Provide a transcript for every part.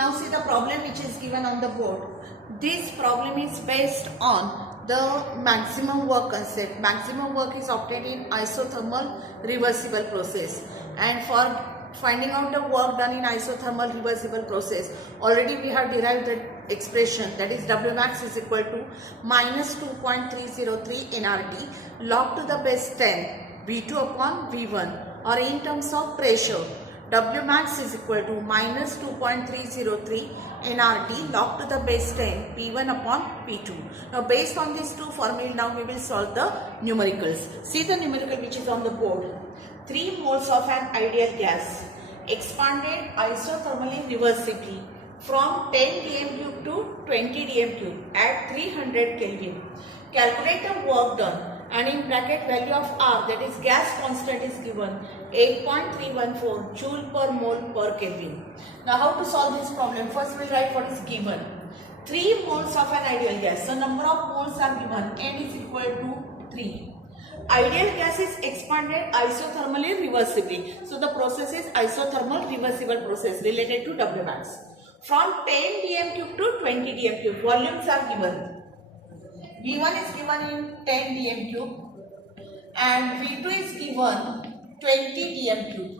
Now see the problem which is given on the board. This problem is based on the maximum work concept. Maximum work is obtained in isothermal reversible process, and for finding out the work done in isothermal reversible process, already we have derived the expression, that is Wmax is equal to minus 2.303 nRT log to the base 10 V2 upon V1, or in terms of pressure, Wmax is equal to minus 2.303 nRT log to the base 10 P1 upon P2. Now based on these two formulas, now we will solve the numericals. See the numerical which is on the board. 3 moles of an ideal gas expanded isothermally reversibly from 10 dm cube to 20 dm cube at 300 Kelvin. Calculate the work done, and in bracket value of R, that is gas constant, is given 8.314 joule per mole per Kelvin. Now how to solve this problem? First we will write what is given. 3 moles of an ideal gas. So number of moles are given, n is equal to 3. Ideal gas is expanded isothermally reversibly. So the process is isothermal reversible process related to Wmax. From 10 dm cube to 20 dm cube, volumes are given. V1 is given in 10 dm cube and V2 is given 20 dm cube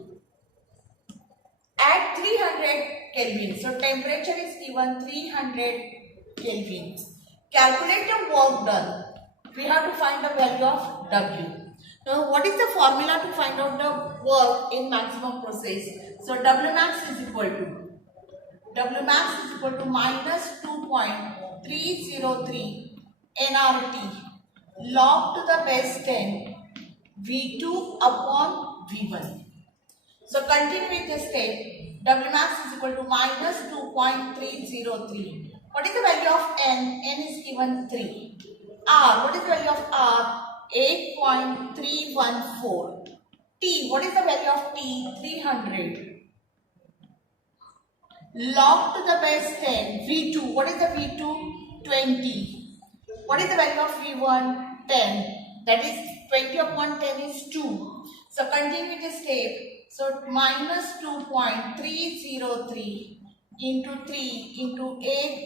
at 300 Kelvin. So temperature is given 300 Kelvin. Calculate the work done. We have to find the value of W. Now what is the formula to find out the work in maximum process? So Wmax is equal to minus 2.303 nRT log to the base 10 V2 upon V1. So continue with this step. Wmax is equal to minus 2.303. What is the value of N? N is given 3. R, what is the value of R? 8.314. T, what is the value of T? 300. Log to the base 10. V2, what is the V2? 20. What is the value of V1? 10. That is 20 upon 10 is 2. So continue with the step. So minus 2.303 into 3 into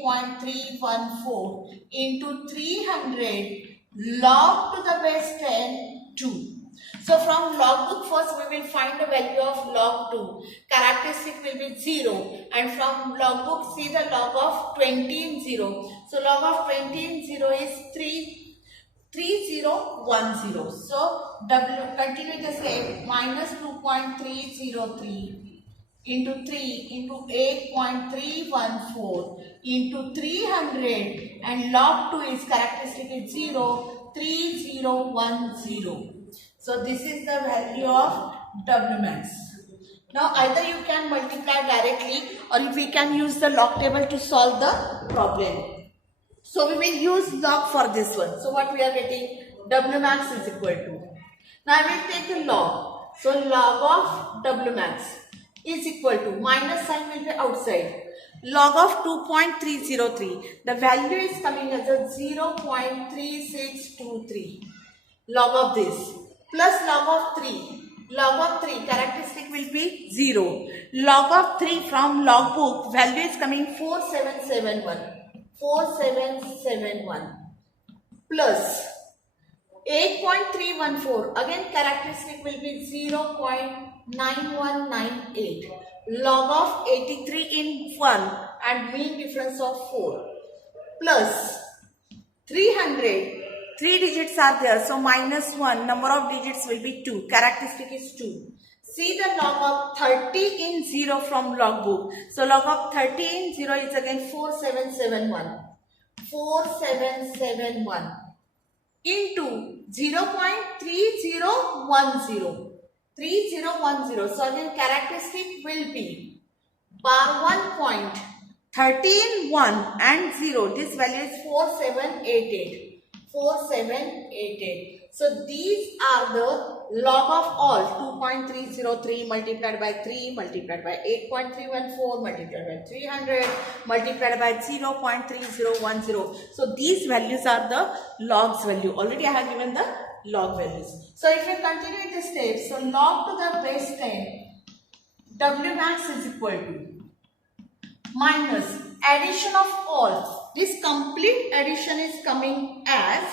8.314 into 300 log to the base 10 2. So from logbook first we will find the value of log 2. Characteristic will be 0, and from logbook see the log of 20 in 0. So log of 20 in 0 is 3010. So continue the step. Minus 2.303 into 3 into 8.314 into 300, and log 2 is characteristic is 0, 3010. So this is the value of Wmax. Now either you can multiply directly, or if we can use the log table to solve the problem. So we will use log for this one. So what we are getting? Wmax is equal to. Now I will take the log. So log of Wmax is equal to, minus sign will be outside, log of 2.303. The value is coming as a 0.3623. Log of this plus log of 3. Log of 3 characteristic will be 0. Log of 3 from logbook value is coming 4771. 4771 plus 8.314, again characteristic will be 0.9198. Log of 83 in 1 and mean difference of 4 plus 300. 3 digits are there, so minus 1, number of digits will be 2, characteristic is 2. See the log of 30 in 0 from logbook. So log of 30 in 0 is again 4771. 4771 into 0.3010. 3010. So again characteristic will be bar 1 point. 30 in 1 and 0. This value is 4788. 4788. So these are the log of all. 2.303 multiplied by 3 multiplied by 8.314 multiplied by 300 multiplied by 0.3010. So these values are the logs value. Already I have given the log values. So if we continue with the steps, so log to the base 10 Wmax is equal to minus addition of all. This complete addition is coming as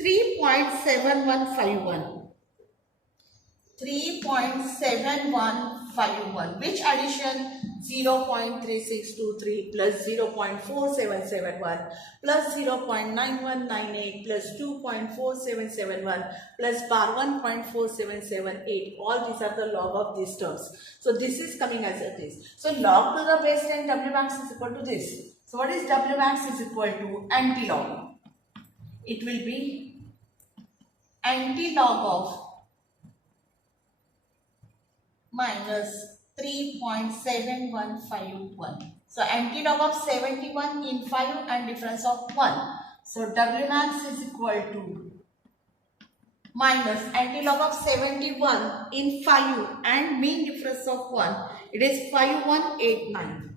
3.7151. 3.7151. Which addition? 0.3623 plus 0.4771 plus 0.9198 plus 2.4771 plus bar 1.4778. All these are the log of these terms. So this is coming as this. So log to the base 10 W max is equal to this. So what is W max is equal to anti-log. It will be anti-log of minus 3.7151. So anti-log of 71 in 5 and difference of 1. So W max is equal to minus anti-log of 71 in 5 and mean difference of 1. It is 5189.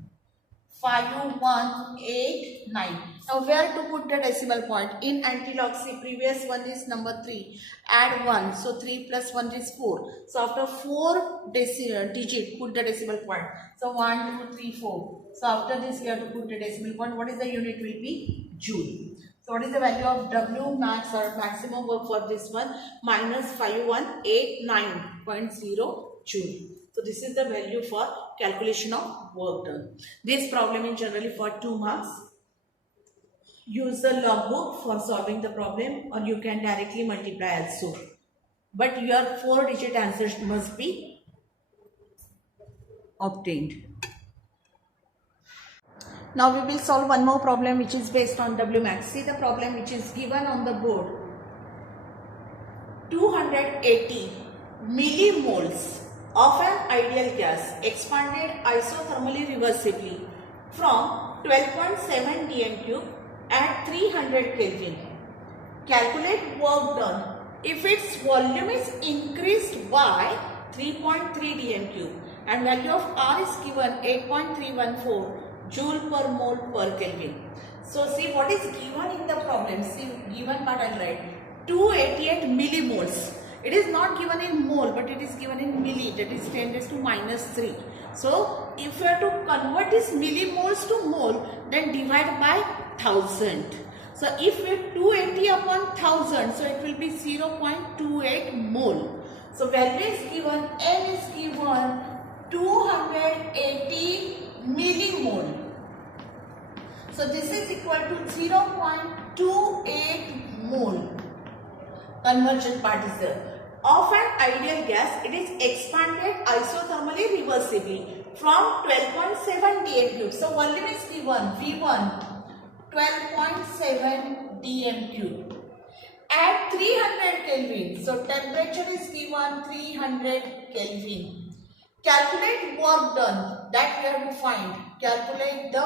5189. Now where to put the decimal point? In anti-log, see previous one is number 3. Add 1. So 3 plus 1 is 4. So after 4 digit, put the decimal point. So 1, 2, 3, 4. So after this we have to put the decimal point. What is the unit? Will be Joule. So what is the value of W max or maximum work for this one? Minus 5189.0 Joule. So this is the value for calculation of work done. This problem is generally for 2 marks. Use the logbook for solving the problem, or you can directly multiply also. But your 4-digit answers must be obtained. Now we will solve one more problem which is based on W max. See the problem which is given on the board. 280 millimoles of an ideal gas expanded isothermally reversibly from 12.7 dm cube at 300 Kelvin. Calculate work done if its volume is increased by 3.3 dm cube and value of R is given 8.314 joule per mole per Kelvin. So see what is given in the problem. See given part I write 288 millimoles. It is not given in mole but it is given in milli, that is 10 raised to minus 3. So if you have to convert this millimoles to mole, then divide by 1000. So if we 280 upon 1000, so it will be 0.28 mole. So value is given, N is given 280 millimole. So this is equal to 0.28 mole. Conversion part is there. Of an ideal gas, it is expanded isothermally reversibly from 12.7 dm cube. So volume is given V1 12.7 dm cube at 300 Kelvin. So temperature is given 300 Kelvin. Calculate work done. That we have to find. Calculate the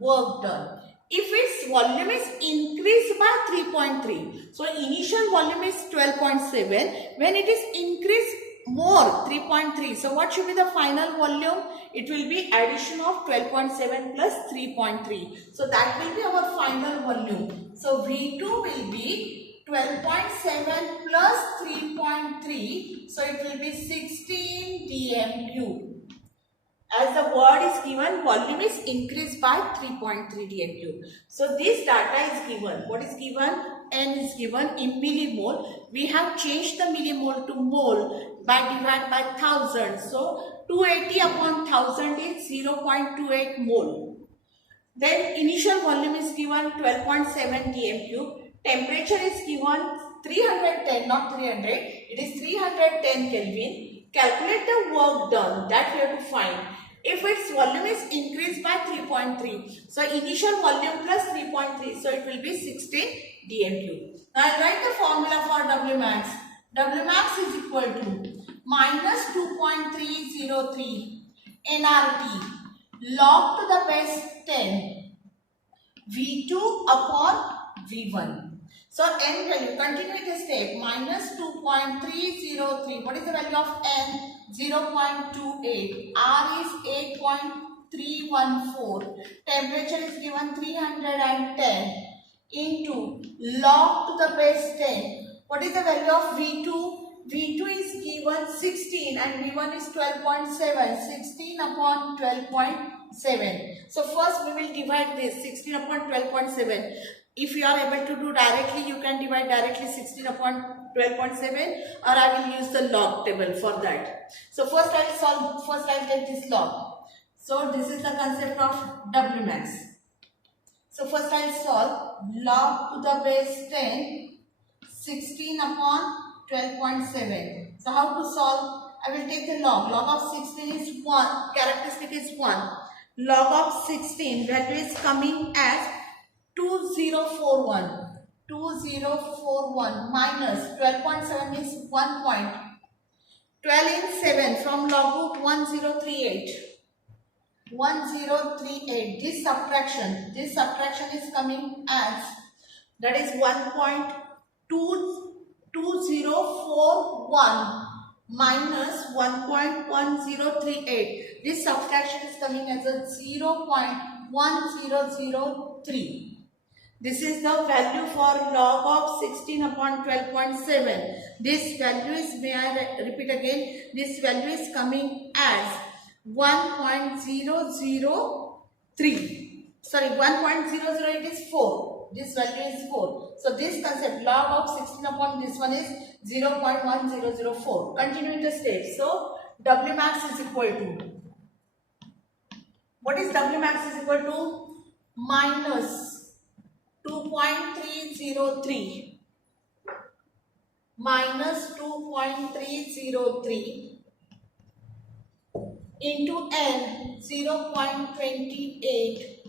work done. If its volume is increased by 3.3, so initial volume is 12.7, when it is increased more 3.3, so what should be the final volume? It will be addition of 12.7 plus 3.3. So that will be our final volume. So V2 will be 12.7 plus 3.3, so it will be 16 dm cube. As the word is given, volume is increased by 3.3 dm cube. So this data is given. What is given? N is given in millimole. We have changed the millimole to mole by divide by 1000. So 280 upon 1000 is 0.28 mole. Then initial volume is given 12.7 dm cube. Temperature is given 310, not 300. It is 310 Kelvin. Calculate the work done. That we have to find. If its volume is increased by 3.3, so initial volume plus 3.3, so it will be 16 dm cube. Now I write the formula for W max. W max is equal to minus 2.303 nRT log to the base 10 V2 upon V1. So N value, continue with the step, minus 2.303. What is the value of N? 0.28. R is 8.314. Temperature is given 310 into log to the base 10. What is the value of V2? V2 is given 16 and V1 is 12.7. 16 upon 12.7. So first we will divide this 16 upon 12.7. If you are able to do directly, you can divide directly 16 upon 12.7, or I will use the log table for that. So first I will solve, first I will take this log. So this is the concept of W max. So first I will solve log to the base 10, 16 upon 12.7. So how to solve? I will take the log. Log of 16 is 1. Characteristic is 1. Log of 16 value is coming as 2041. 2041 minus 12.7 is 1 point. 12 in 7 from log book 1038. 1038. This subtraction is coming as, that is 1.2041 minus 1.1038. This subtraction is coming as a 0.1003. This is the value for log of 16 upon 12.7. This value is, may I repeat again, this value is coming as 1.003. Sorry, 1.00, it is 4. This value is 4. So this concept, log of 16 upon this one is 0.1004. Continuing the stage. So W max is equal to, what is W max is equal to? Minus 2.303 minus 2.303 into n 0.28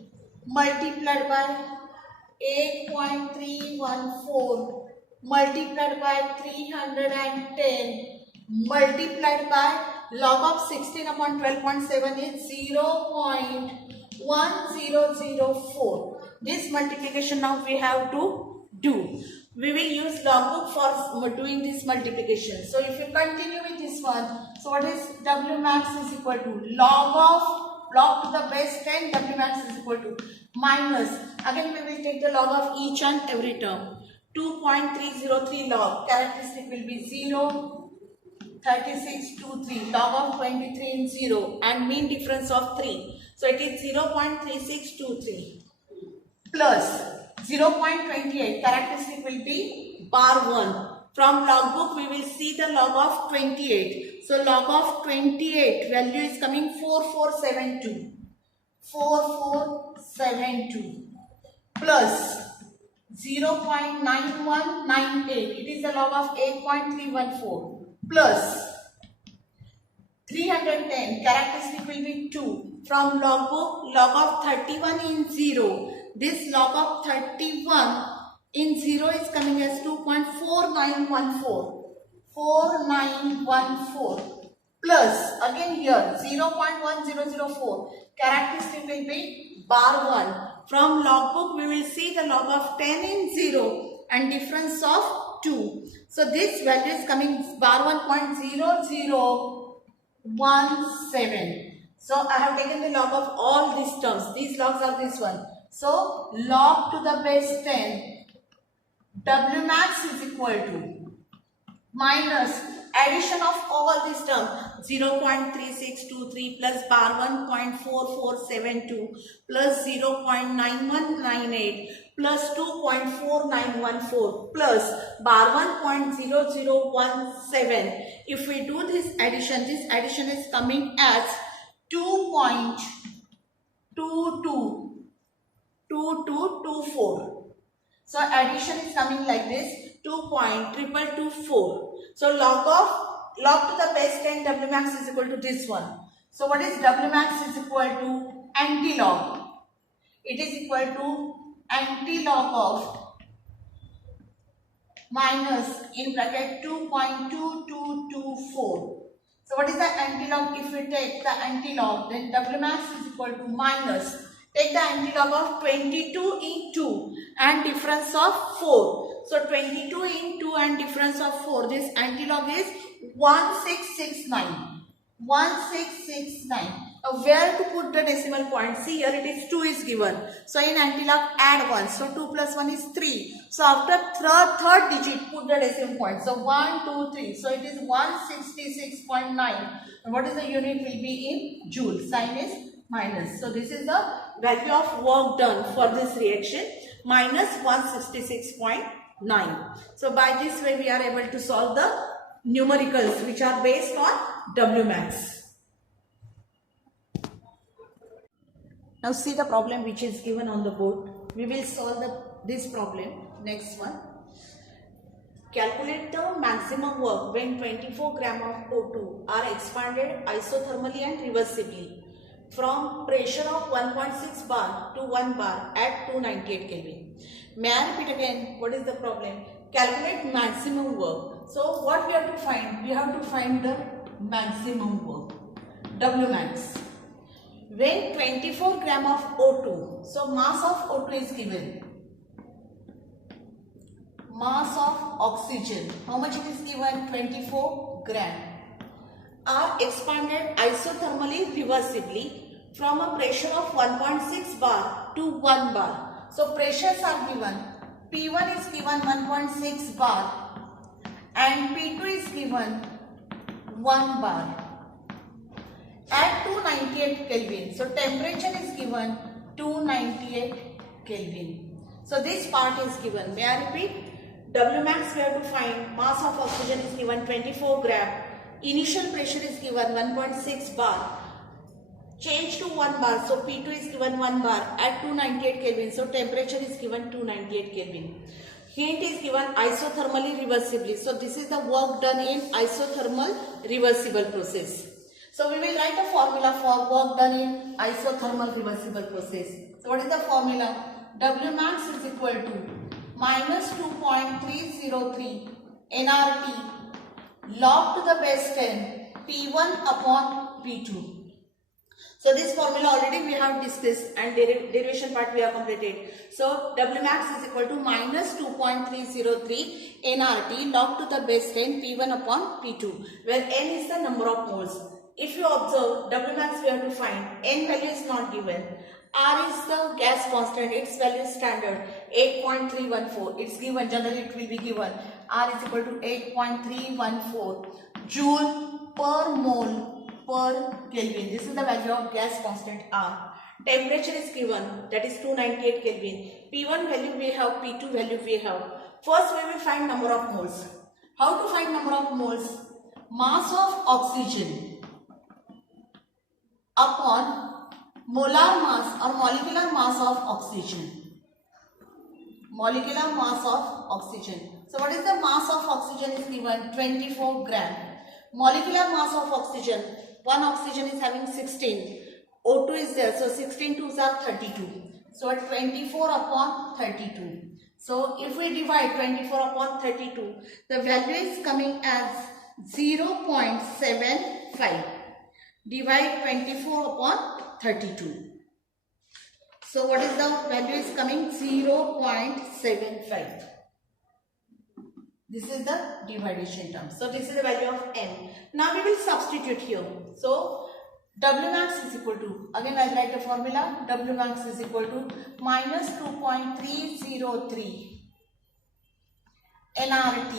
multiplied by 8.314 multiplied by 310 multiplied by log of 16 upon 12.7 is 0.1004. This multiplication now we have to do. We will use logbook for doing this multiplication. So if you continue with this one, so what is W max is equal to log to the base 10, W max is equal to minus, again we will take the log of each and every term. 2.303 log, characteristic will be 0, 3623, log of 23 in 0 and mean difference of 3. So it is 0.3623 plus 0.28, characteristic will be bar 1. From logbook we will see the log of 28. So log of 28 value is coming 4472. 4472 plus 0.9198. It is the log of 8.314 plus 310. Characteristic will be 2. From logbook, log of 31 in 0. This log of 31 in 0 is coming as 2.4914. 4914 plus again here 0.1004. Characteristic will be bar 1. From logbook we will see the log of 10 in 0 and difference of 2. So this value is coming bar 1.0017. So I have taken the log of all these terms. These logs are this one. So log to the base 10 W max is equal to minus addition of all these terms 0.3623 plus bar 1.4472 plus 0.9198 plus 2.4914 plus bar 1.0017. If we do this addition is coming as 2.2224. So addition is coming like this 2.2224. So log to the base 10 W max is equal to this one. So what is W max is equal to anti-log. It is equal to anti-log of minus in bracket 2.2224. So what is the anti-log? If we take the anti-log, then W max is equal to minus. Take the anti-log of 22 in 2 and difference of 4. So 22 in 2 and difference of 4. This anti-log is 1669. 1669. Where to put the decimal point? See here it is 2 is given. So in anti-lock add 1. So 2 plus 1 is 3. So after third digit put the decimal point. So 1, 2, 3. So it is 166.9. And what is the unit will be in joule? Sign is minus. So this is the value of work done for this reaction, minus 166.9. So by this way we are able to solve the numericals which are based on W max. Now see the problem which is given on the board. We will solve this problem. Next one. Calculate the maximum work when 24 gram of O2 are expanded isothermally and reversibly from pressure of 1.6 bar to 1 bar at 298 Kelvin. May I repeat again? What is the problem? Calculate maximum work. So what we have to find? We have to find the maximum work. W max. When 24 gram of O2, so mass of O2 is given, mass of oxygen, how much it is given? 24 gram, are expanded isothermally reversibly from a pressure of 1.6 bar to 1 bar. So pressures are given, P1 is given 1.6 bar and P2 is given 1 bar. At 298 Kelvin. So temperature is given 298 Kelvin. So this part is given. May I repeat? W max we have to find. Mass of oxygen is given 24 gram. Initial pressure is given 1.6 bar. Change to 1 bar. So P2 is given 1 bar at 298 Kelvin. So temperature is given 298 Kelvin. Heat is given isothermally reversibly. So this is the work done in isothermal reversible process. So we will write a formula for work done in isothermal reversible process. So what is the formula? W max is equal to minus 2.303 nRT log to the base 10 P1 upon P2. So this formula already we have discussed and derivation part we have completed. So W max is equal to minus 2.303 nRT log to the base 10 P1 upon P2, where N is the number of moles. If you observe, W max we have to find, N value is not given. R is the gas constant, its value is standard, 8.314. It's given, generally it will be given. R is equal to 8.314 joule per mole per Kelvin. This is the value of gas constant R. Temperature is given, that is 298 Kelvin. P1 value we have, P2 value we have. First we will find number of moles. How to find number of moles? Mass of oxygen upon molar mass or molecular mass of oxygen. Molecular mass of oxygen. So what is the mass of oxygen is given? 24 gram. Molecular mass of oxygen. One oxygen is having 16. O2 is there. So 16 twos are 32. So 24 upon 32. So if we divide 24 upon 32, the value is coming as 0.75. Divide 24 upon 32. So what is the value is coming? 0.75. This is the division term. So this is the value of N. Now we will substitute here. So W max is equal to, again I will write the formula. W max is equal to minus 2.303 nRT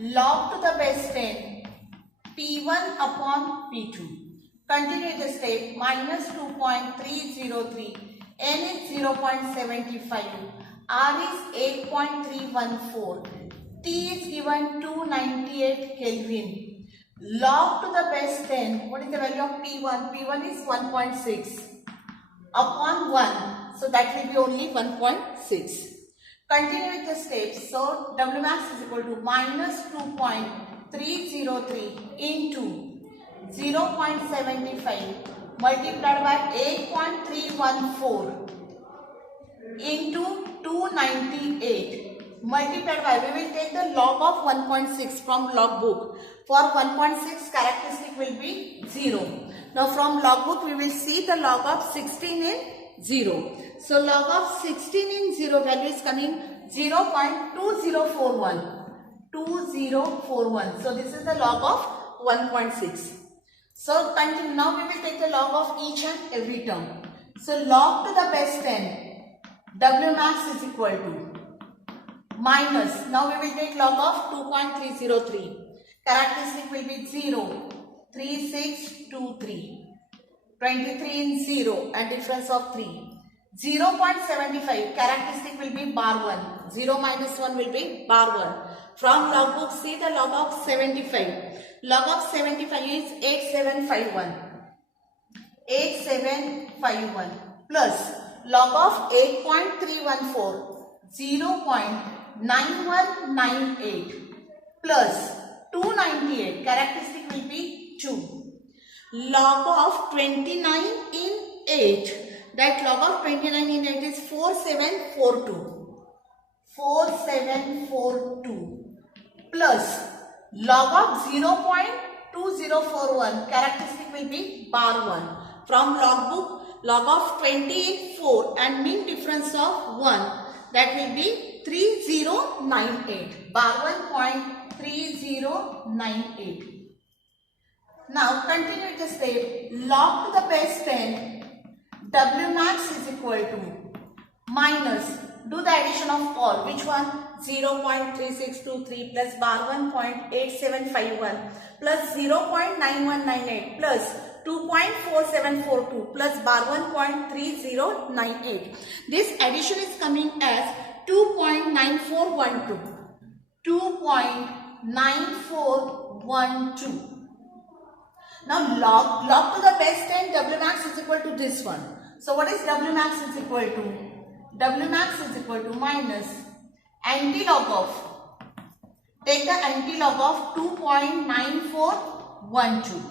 log to the base 10 P1 upon P2. Continue the step, minus 2.303, N is 0.75, R is 8.314, T is given 298 Kelvin, log to the base 10, what is the value of P1? P1 is 1.6 upon 1, so that will be only 1.6. Continue with the steps, so W max is equal to minus 2.303 into 0.75 multiplied by 8.314 into 298 multiplied by, we will take the log of 1.6 from log book. For 1.6 characteristic will be 0. Now from log book we will see the log of 16 in 0. So log of 16 in 0 value is coming 0.2041. 2041. So this is the log of 1.6. So continue. Now we will take the log of each and every term. So log to the base 10, W max is equal to minus. Now we will take log of 2.303. Characteristic will be 0, 3623. 23 in 0 and difference of 3. 0.75 characteristic will be bar 1. 0 minus 1 will be bar 1. From logbook, see the log of 75. Log of 75 is 8751. 8751 plus log of 8.314. 0.9198 plus 298. Characteristic will be 2. Log of 29 in 8. That log of 29 in 8 is 4742. 4742 plus log of 0.2041. Characteristic will be bar 1. From logbook, log of 20 in 4 and mean difference of 1. That will be 3098. Bar 1.3098. Now continue with the step. Log to the base 10. W max is equal to minus. Do the addition of all. Which one? 0.3623 plus bar 1.8751 plus 0.9198 plus 2.4742 plus bar 1.3098. This addition is coming as 2.9412. 2.9412. Now log to the base 10, W max is equal to this one. So what is W max is equal to? W max is equal to minus anti-log of, take the anti-log of 2.9412.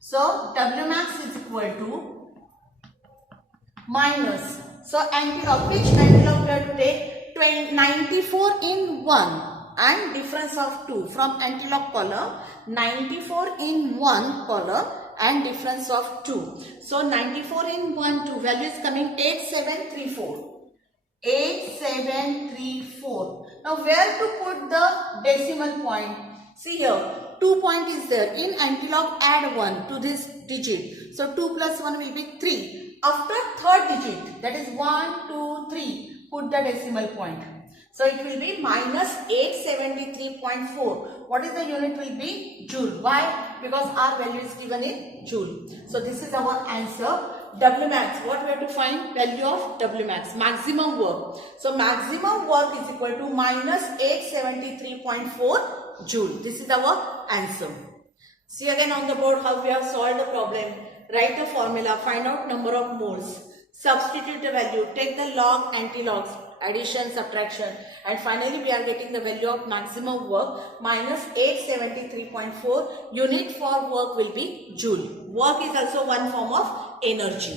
So W max is equal to minus, so anti-log, which anti-log we have to take? 94 in 1 and difference of 2 from anti-log column. 94 in 1 column and difference of 2. So 94 in 1, 2 value is coming 8734. 8734. Now where to put the decimal point? See here, 2 point is there. In anti-log add 1 to this digit. So 2 plus 1 will be 3. After third digit, that is 1, 2, 3, put the decimal point. So it will be minus 873.4. What is the unit will be? Joule. Why? Because our value is given in Joule. So this is our answer. W max. What we have to find? Value of W max. Maximum work. So maximum work is equal to minus 873.4 Joule. This is our answer. See again on the board how we have solved the problem. Write the formula. Find out number of moles. Substitute the value. Take the log, anti-logs. Addition, subtraction, and finally we are getting the value of maximum work minus 873.4. Unit for work will be Joule. Work is also one form of energy.